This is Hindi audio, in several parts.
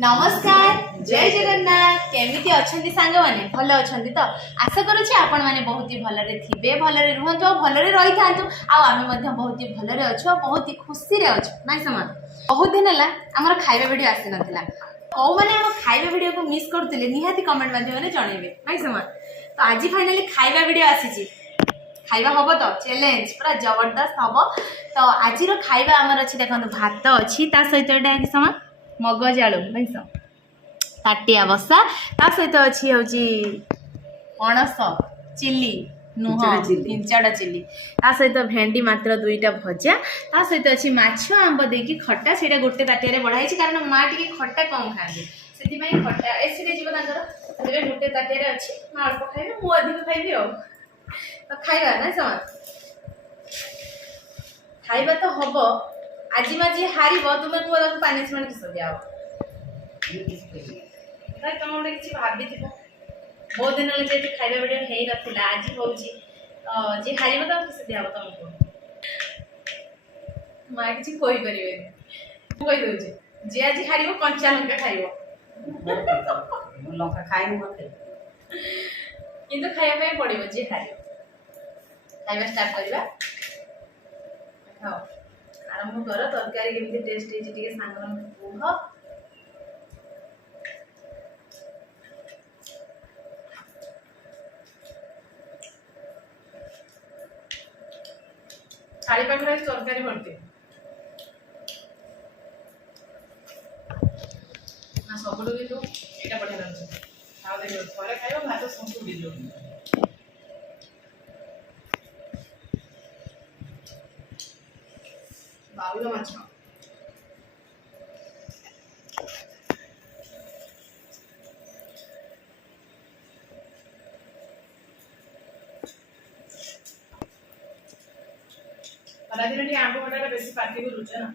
नमस्कार जय जगन्नाथ केमिति अछंती सांग माने भल अछंती तो आशा करूछि आपण माने बहुत ही भलरे थिबे भलरे रहंतु आ भलरे रहि थांतु आ आमे मध्ये बहुत ही भलरे अछु बहुत ही खुशी रे अछु नाइ समान बहुत दिन हला हमर खाइबा वीडियो आसी नथिला ओ माने हम खाइबा वीडियो को मिस करथिले निहाती कमेंट माध्यम रे जणेबे नाइ समान तो आज फाइनली खाइबा वीडियो आसीछि खाइबा हबो तो चैलेंज पूरा जबरदस्त हबो तो आज रो खाइबा हमर अछि देखंतु भात अछि ता सहित एटा कि समान मगज आलू नाइस ताटिया बसा ता सहित अच्छी हूँ पणस चिली नुह इंचाड़ा चिली ता सहित भेंडी मात्र दुईटा भजा ता सहित अच्छी माछ आंब देकी खट्टा से गोटे ताटिया बढ़ाई कारण माँ टी खट्टा कम खाती से खट्टा एसिड जीवर गोटे ताटिया अच्छी माँ अल्प खाइबे मु अधिक खाइबी तो खाइबा ना समान खाइबा तो हम आज माजी हार तुम्हें कह पनिशमेंट किस दिया तुम गोटे किसी भाभी बहुत दिन जेहतु खाଇବା वीडियो हो नाला आज हूँ जी हार तो किस दिया तुमको माँ किसी कहीदे जी आज हार कंचा लंका खाइब लंका खाइबू मत किंतु खाइबा पड़ो जी हार खाइबा स्टार्ट करवा खाओ आरंभ कर तरकारी केमती टेस्ट है सांग कह थाली पाखे तरकारी भरती ना सब यहाँ बढ़िया लगे थे खाइब भात सब बिलो बाउल माछ दिन आंब खटा बेस पार्टी को रुचे ना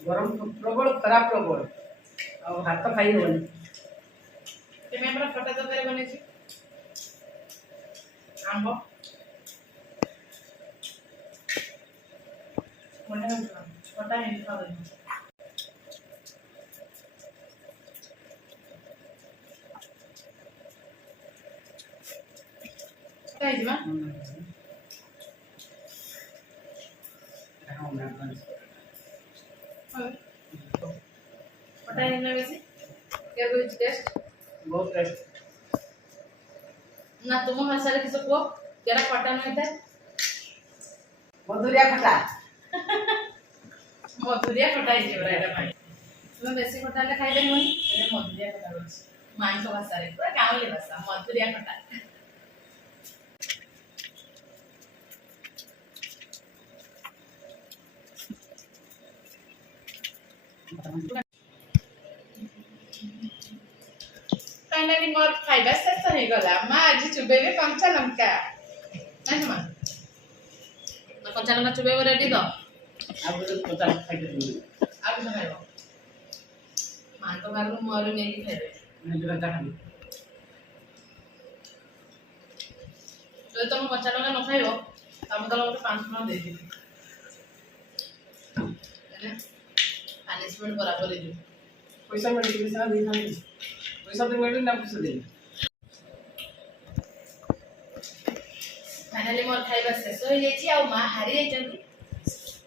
गरम प्रबल खराब प्रबल और हाथ तो खाई होनी खटा तरकारी बन आंब खटा है खाओ बहुत टेस्ट ना तुम भाषा किस कह जरा खटा नहीं था मधुरिया खटा मधुरिया खटा तुम बेसी खटा खाई पार मधुरिया खटा माँ भाषा पूरा गाँवली भाषा मधुरिया खटा फाइनली मोर खाइबा शेष हो गला माँ आज चुबेबे कंचा लंका नहीं माँ कंचा लंका चुबेबे रेडी तो अब तो कंचा खाइबे अब तो खाइबो माँ तो घर में मोर नहीं खाइबे मैं तो कंचा खाइबे तो तुम कंचा लंका न खाइबो तब तो लोग 5 मिनट दे दी पनिशमेंट बराबर है जो पैसा मिल पैसा दे ना पैसा तो मिल ना पैसा दे फाइनली मोर खाइबा शेष हो जाइए आ माँ हारी जाइए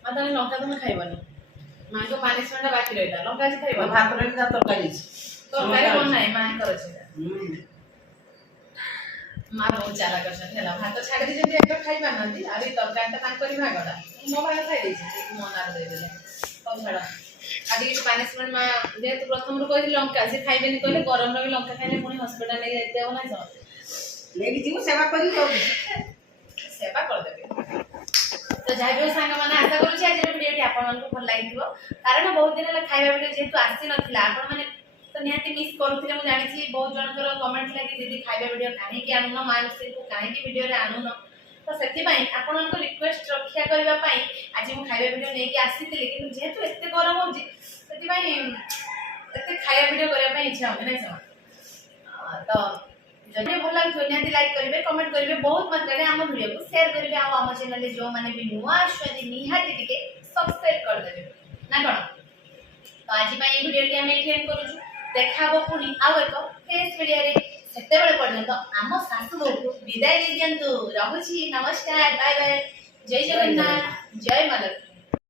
माँ तुम लंका तुम खाइबनी माँ को पनिशमेंट बाकी रहा लंका आज खाइब भात रे ना तरकारी तरकारी बन ना माँ कर माँ बहुत चाला कर भात छाड़ दी जब एक खाई पार ना अरे तरकारी तो भागटा मो भाग खाई मो ना देदेले सब छाड़ आज किसी पनिशमेंट माँ जेहतु प्रथम कही लंका से खाइबे कहले गरम भी लंका खाइले पुणी हस्पिटाल नहीं जाते हो ना लेके जीव सेवा करी सेवा कर देबे तो जहाँ भी सांग मैंने आशा करुँच आज वीडियो आपको भल लगी कारण बहुत दिन है खाइबा वीडियो जेहतु आसी नाला आपने तो निहाती मिस करुले मुझे जानी बहुत जनकर कमेंट लगे दीदी खाइबा वीडियो कहीं आणुन माँ रोषे को कहीं वीडियो आणुन तो से आपण रिक्वेस्ट रक्षा करने आज मुझे खाइबा वीडियो नहीं आसी कि जेहेतु एत गरम हो खाइबा वीडियो करने इच्छा होगी ना समान तो जब भल लगे निहाती लाइक करेंगे कमेंट करेंगे बहुत मात्रा में आम वीडियो को शेयर करेंगे आम चैनल जो मैंने भी नुआ आसुँच निहाती सब्सक्राइब करदे आज भिडियोटी आम ये करूँ देखा पुणी आउ एक फ्रेश भिडियो से पर्यंत आम सासू बहू को विदाय दे दिंतु। रहुछि नमस्कार बाय बाय। जय जगन्नाथ जय माता।